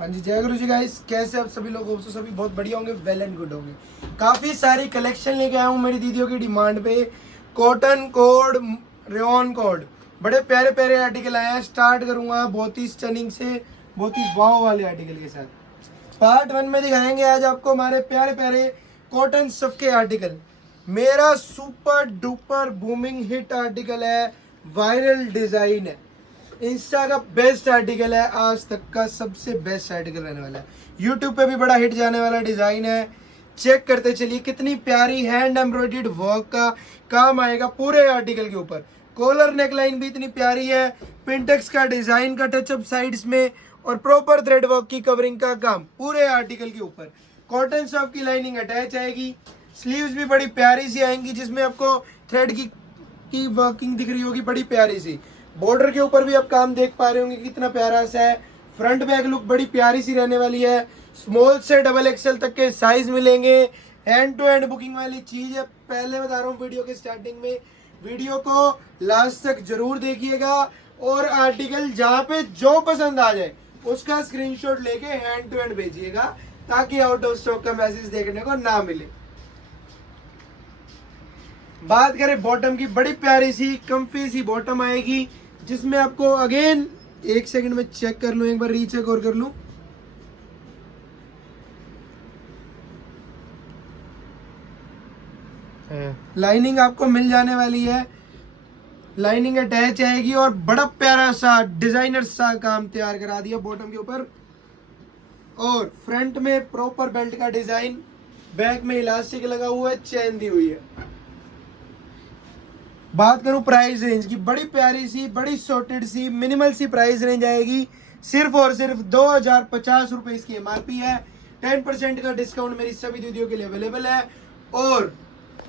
हाँ जी, जय गुरु जी गाइस। कैसे आप सभी लोग हो? तो सभी बहुत बढ़िया होंगे, वेल एंड गुड होंगे। काफ़ी सारी कलेक्शन लेके आया हूँ मेरी दीदियों की डिमांड पे। कॉटन कोड, रेयॉन कोड, बड़े प्यारे प्यारे आर्टिकल आए हैं। स्टार्ट करूँगा बहुत ही स्टनिंग से, बहुत ही वाव वाले आर्टिकल के साथ। पार्ट 1 में दिखाएंगे आज आपको हमारे प्यारे प्यारे कॉटन स्टफ के आर्टिकल। मेरा super duper booming hit article है, वायरल डिज़ाइन है, इंस्टा का बेस्ट आर्टिकल है, आज तक का सबसे बेस्ट आर्टिकल रहने वाला है। यूट्यूब पे भी बड़ा हिट जाने वाला डिजाइन है। चेक करते चलिए कितनी प्यारी हैंड एम्ब्रॉयडर्ड वर्क का काम आएगा पूरे आर्टिकल के ऊपर। कॉलर नेकलाइन भी इतनी प्यारी है, पिंटेक्स का डिजाइन का टचअप साइड्स में और प्रॉपर थ्रेड वर्क की कवरिंग का काम पूरे आर्टिकल के ऊपर। कॉटन सॉफ्ट की लाइनिंग अटैच आएगी। स्लीव्स भी बड़ी प्यारी सी आएंगी, जिसमें आपको थ्रेड की वर्किंग दिख रही होगी, बड़ी प्यारी सी। बॉर्डर के ऊपर भी आप काम देख पा रहे होंगे कितना प्यारा सा है। फ्रंट बैक लुक बड़ी प्यारी सी रहने वाली है। स्मॉल से डबल एक्सएल तक के साइज मिलेंगे। हैंड टू हैंड बुकिंग वाली चीज है। पहले बता रहा हूँ वीडियो के स्टार्टिंग में, वीडियो को लास्ट तक जरूर देखिएगा और आर्टिकल जहाँ पे जो पसंद आ जाए उसका स्क्रीनशॉट लेके हैंड टू हैंड भेजिएगा, ताकि आउट ऑफ स्टॉक का मैसेज देखने को ना मिले। बात करें बॉटम की, बड़ी प्यारी सी कंफी सी बॉटम आएगी, जिसमें आपको अगेन एक सेकंड में चेक कर लूं, एक बार रीचेक और कर लूं। लाइनिंग आपको मिल जाने वाली है, लाइनिंग अटैच आएगी और बड़ा प्यारा सा डिजाइनर सा काम तैयार करा दिया बॉटम के ऊपर। और फ्रंट में प्रॉपर बेल्ट का डिजाइन, बैक में इलास्टिक लगा हुआ है, चेन दी हुई है। बात करूं प्राइस रेंज की, बड़ी प्यारी सी, बड़ी सॉर्टेड सी, मिनिमल सी प्राइस रेंज आएगी। सिर्फ और सिर्फ 2050 रुपए इसकी एमआरपी है। 10% का डिस्काउंट मेरी सभी दीदियों के लिए अवेलेबल है और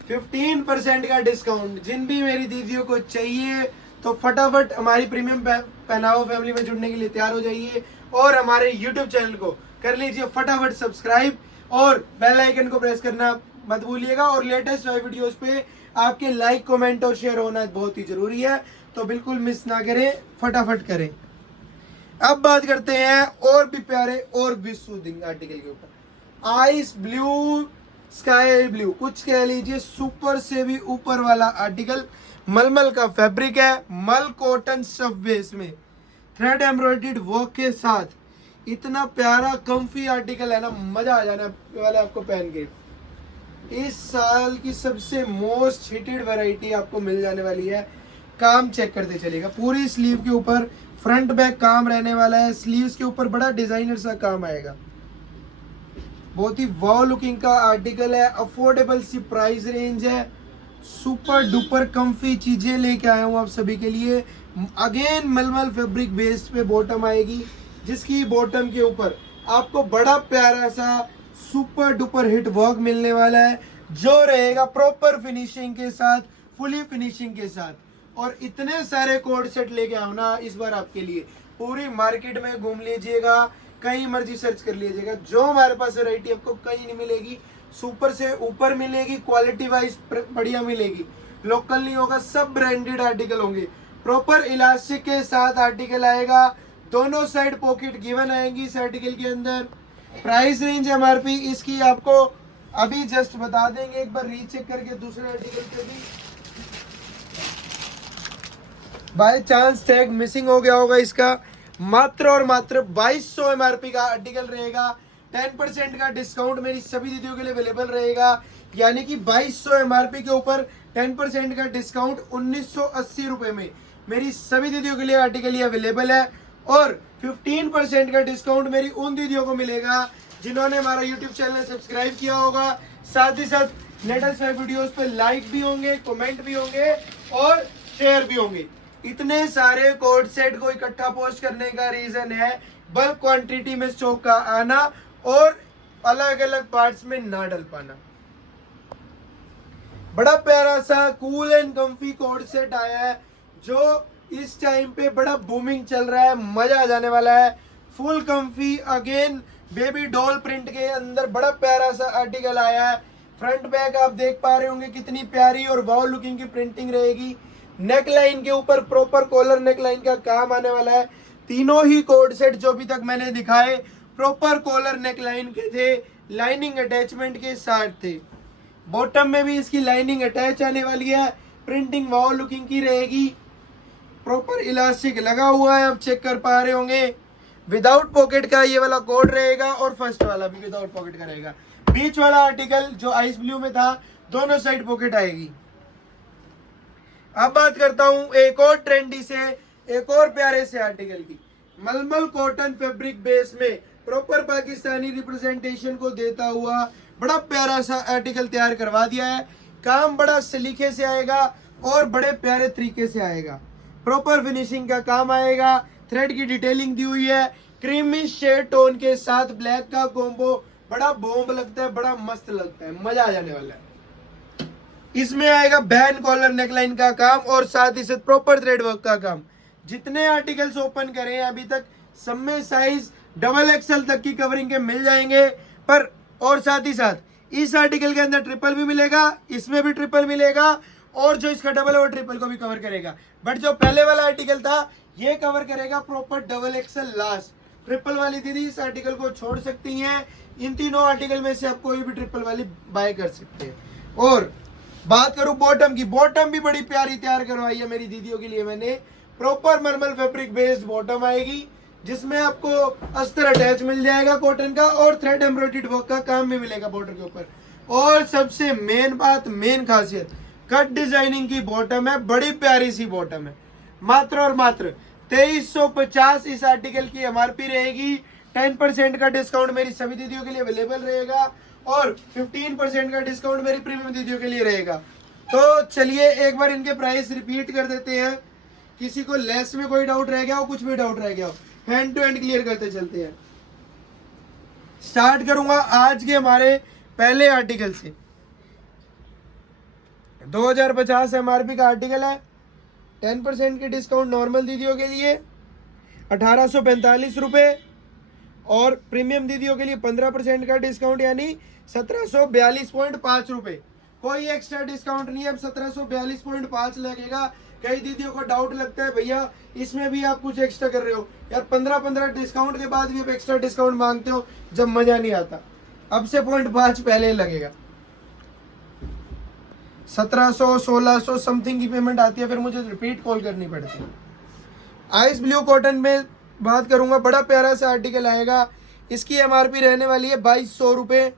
15% का डिस्काउंट जिन भी मेरी दीदियों को चाहिए तो फटाफट हमारी प्रीमियम पहनावा फैमिली में जुड़ने के लिए तैयार हो जाइए और हमारे यूट्यूब चैनल को कर लीजिए फटाफट सब्सक्राइब और बेल आइकन को प्रेस करना मत भूलिएगा। और लेटेस्ट वीडियोस पे आपके लाइक, कमेंट और शेयर होना बहुत ही जरूरी है, तो बिल्कुल मिस ना करें, फटाफट करें। अब बात करते हैं और भी प्यारे और भी सूदिंग आर्टिकल के ऊपर। आइस ब्लू, स्काई ब्लू, कुछ कह लीजिए सुपर से भी ऊपर वाला आर्टिकल। मलमल का फैब्रिक है, मल कॉटन स्टफ बेस में थ्रेड एम्ब्रॉयडर्ड वर्क के साथ इतना प्यारा कंफी आर्टिकल है ना, मजा आ जाने वाला आपको पहन के। इस साल की सबसे मोस्ट हिटेड वैरायटी आपको मिल जाने वाली है। काम चेक करते चलेगा, पूरी स्लीव के ऊपर फ्रंट बैक काम रहने वाला है। स्लीव्स के ऊपर बड़ा डिजाइनर सा काम आएगा। बहुत ही वाव लुकिंग का आर्टिकल है, अफोर्डेबल सी प्राइस रेंज है। सुपर डुपर कंफी चीजें लेके आया हूँ आप सभी के लिए। अगेन मलमल फैब्रिक बेस्ड पे बॉटम आएगी, जिसकी बॉटम के ऊपर आपको बड़ा प्यारा सा सुपर डुपर हिट वर्क मिलने वाला है, जो रहेगा प्रॉपर फिनिशिंग के साथ, फुली फिनिशिंग के साथ। और इतने सारे कोड सेट लेके आओ ना इस बार आपके लिए। पूरी मार्केट में घूम लीजिएगा, कहीं मर्जी सर्च कर लीजिएगा, जो हमारे पास वैरायटी आपको कहीं नहीं मिलेगी। सुपर से ऊपर मिलेगी, क्वालिटी वाइज बढ़िया मिलेगी, लोकल नहीं होगा, सब ब्रांडेड आर्टिकल होंगे। प्रॉपर इलास्टिक के साथ आर्टिकल आएगा, दोनों साइड पॉकेट गिवन आएंगी इस आर्टिकल के अंदर। प्राइस रेंज एमआरपी इसकी आपको अभी जस्ट बता देंगे, एक बार रीचेक करके दूसरे आर्टिकल पे भी। बाय चांस टैग मिसिंग हो गया होगा इसका, मात्र और मात्र 2200 एमआरपी का आर्टिकल रहेगा। 10% का डिस्काउंट मेरी सभी दीदियों के लिए अवेलेबल रहेगा, यानी कि 2200 एमआरपी के ऊपर 10% का डिस्काउंट 1980 रुपए में मेरी सभी दीदियों के लिए आर्टिकल ये अवेलेबल है। और 15% का डिस्काउंट मेरी उन दीदियों को मिलेगा जिन्होंने हमारा यूट्यूब चैनल सब्सक्राइब किया होगा। साथ ही साथ लेटेस्ट वीडियोस पे लाइक भी होंगे, कमेंट भी होंगे और शेयर भी होंगे। इतने सारे कोड सेट को इकट्ठा पोस्ट करने का रीजन है बल्क क्वांटिटी में स्टॉक का आना और अलग अलग पार्ट्स में ना डल पाना। बड़ा प्यारा सा cool and comfy code set आया है, जो इस टाइम पे बड़ा बूमिंग चल रहा है, मजा आ जाने वाला है। Full comfy, again baby doll print के अंदर बड़ा प्यारा सा आर्टिकल आया है। फ्रंट बैक आप देख पा रहे होंगे कितनी प्यारी और वाव लुकिंग की प्रिंटिंग रहेगी। नेक लाइन के ऊपर प्रॉपर कॉलर नेक लाइन का काम आने वाला है। तीनों ही कोड सेट जो अभी तक मैंने दिखाए प्रॉपर कॉलर नेक लाइन के थे, लाइनिंग अटैचमेंट के साथ थे। बॉटम में भी इसकी लाइनिंग अटैच आने वाली है, प्रिंटिंग वाव लुकिंग की रहेगी, प्रॉपर इलास्टिक लगा हुआ है, आप चेक कर पा रहे होंगे। विदाउट पॉकेट का ये वाला कोड रहेगा और फर्स्ट वाला भी विदाउट पॉकेट का रहेगा। बीच वाला आर्टिकल जो आइस ब्लू में था, दोनों साइड पॉकेट आएगी। अब बात करता हूं एक और ट्रेंडी से, एक और प्यारे से आर्टिकल की। मलमल कॉटन फैब्रिक बेस में प्रॉपर पाकिस्तानी रिप्रेजेंटेशन को देता हुआ बड़ा प्यारा सा आर्टिकल तैयार करवा दिया है। काम बड़ा सलीके से आएगा और बड़े प्यारे तरीके से आएगा। प्रॉपर फिनिशिंग का काम आएगा, थ्रेड की डिटेलिंग दी हुई है, क्रीमी शेड टोन के साथ ब्लैक का कॉम्बो बड़ा बॉम्ब लगता है, बड़ा मस्त लगता है, मजा आ जाने वाला है। इसमें आएगा बैन कॉलर नेकलाइन का काम और साथ ही साथ प्रॉपर थ्रेड वर्क का काम। जितने आर्टिकल्स ओपन करे हैं अभी तक, सब में साइज डबल एक्सएल तक की कवरिंग के मिल जाएंगे। पर और साथ ही साथ इस आर्टिकल के अंदर ट्रिपल भी मिलेगा, इसमें भी ट्रिपल मिलेगा, और जो इसका डबल है वो ट्रिपल को भी कवर करेगा। बट जो पहले वाला आर्टिकल था ये कवर करेगा proper double XL last. Triple वाली दीदी इस आर्टिकल को छोड़ सकती हैं, इन तीनों आर्टिकल में से आप कोई भी ट्रिपल वाली बाय कर सकते हैं। और बात करूं बॉटम की, बॉटम भी बड़ी प्यारी तैयार करवाई है मेरी दीदियों के लिए मैंने। प्रॉपर मलमल फैब्रिक बेस्ड बॉटम आएगी, जिसमें आपको अस्तर अटैच मिल जाएगा कॉटन का, और थ्रेड एम्ब्रॉयडर्ड वर्क का काम भी मिलेगा बॉर्डर के ऊपर। और सबसे मेन बात, मेन खासियत, कट डिजाइनिंग की बॉटम है, बड़ी प्यारी सी बॉटम है। मात्र और मात्र 2350 इस आर्टिकल की एमआरपी रहेगी। 10% का डिस्काउंट मेरी सभी दीदियों के लिए अवेलेबल रहेगा और 15% का डिस्काउंट मेरी प्रीमियम दीदियों के लिए रहेगा। तो चलिए एक बार इनके प्राइस रिपीट कर देते हैं, किसी को लेस में कोई डाउट रह गया हो, कुछ भी डाउट रह गया हो, हैंड टू हैंड क्लियर करते चलते हैं। स्टार्ट करूंगा आज के हमारे पहले आर्टिकल से। 2050 एमआरपी का आर्टिकल है, 10% के डिस्काउंट नॉर्मल दीदियों के लिए 1845 रुपये, और प्रीमियम दीदियों के लिए 15% का डिस्काउंट यानी 1742.5 रुपये। कोई एक्स्ट्रा डिस्काउंट नहीं है, अब 1742.5 लगेगा। कई दीदियों को डाउट लगता है भैया इसमें भी आप कुछ एक्स्ट्रा कर रहे हो यार, 15 डिस्काउंट के बाद भी आप एक्स्ट्रा डिस्काउंट मांगते हो, जब मजा नहीं आता। अब से 0.5 पहले लगेगा, 1700 1600 समथिंग की पेमेंट आती है, फिर मुझे रिपीट कॉल करनी पड़ती है। आइस ब्लू कॉटन में बात करूंगा, बड़ा प्यारा सा आर्टिकल आएगा। इसकी एमआरपी रहने वाली है 2200 रुपये।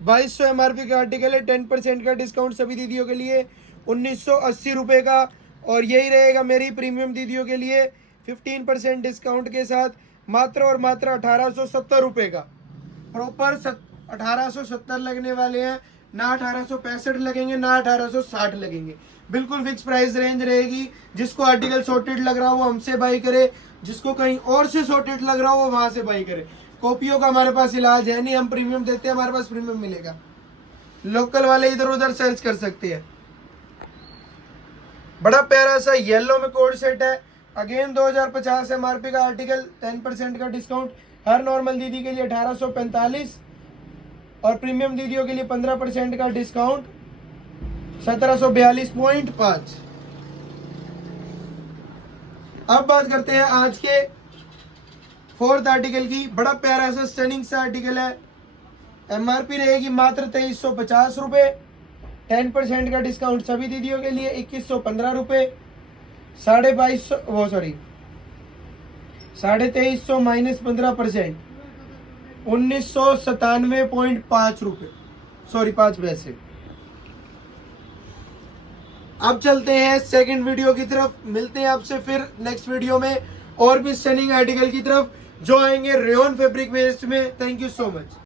2200 एमआरपी का आर्टिकल है, 10% का डिस्काउंट सभी दीदियों के लिए 1980 रुपये का। और यही रहेगा मेरी प्रीमियम दीदियों के लिए 15% डिस्काउंट के साथ मात्र और मात्र 1870 रुपये का। प्रॉपर 1870 लगने वाले हैं, ना 1865 लगेंगे ना 1860 लगेंगे। बिल्कुल फिक्स प्राइस रेंज रहेगी। जिसको आर्टिकल सॉर्टेड लग रहा हो वो हमसे बाई करे, जिसको कहीं और से सॉर्टेड लग रहा हो वो वहां से बाई करे। कॉपियों का हमारे पास इलाज है नहीं, हम प्रीमियम देते हैं, हमारे पास प्रीमियम मिलेगा। लोकल वाले इधर उधर सर्च कर सकते हैं। बड़ा प्यारा सा येलो में कोड सेट है, अगेन 2050 एमआरपी का आर्टिकल, 10% का डिस्काउंट। हर नॉर्मल दीदी के लिए 1845 और प्रीमियम दीदियों के लिए 15% का डिस्काउंट 1742.5। अब बात करते हैं आज के फोर्थ आर्टिकल की। बड़ा प्यारा सा स्टनिंग सा आर्टिकल है, एमआरपी रहेगी मात्र 2350 रुपये। 10% का डिस्काउंट सभी दीदियों के लिए 2115 रुपये। 2350 माइनस 15% 1997.5 रुपये, सॉरी 5 पैसे। अब चलते हैं सेकंड वीडियो की तरफ, मिलते हैं आपसे फिर नेक्स्ट वीडियो में और भी स्टनिंग आर्टिकल की तरफ जो आएंगे रेयॉन फैब्रिक बेस्ड में। Thank you so much.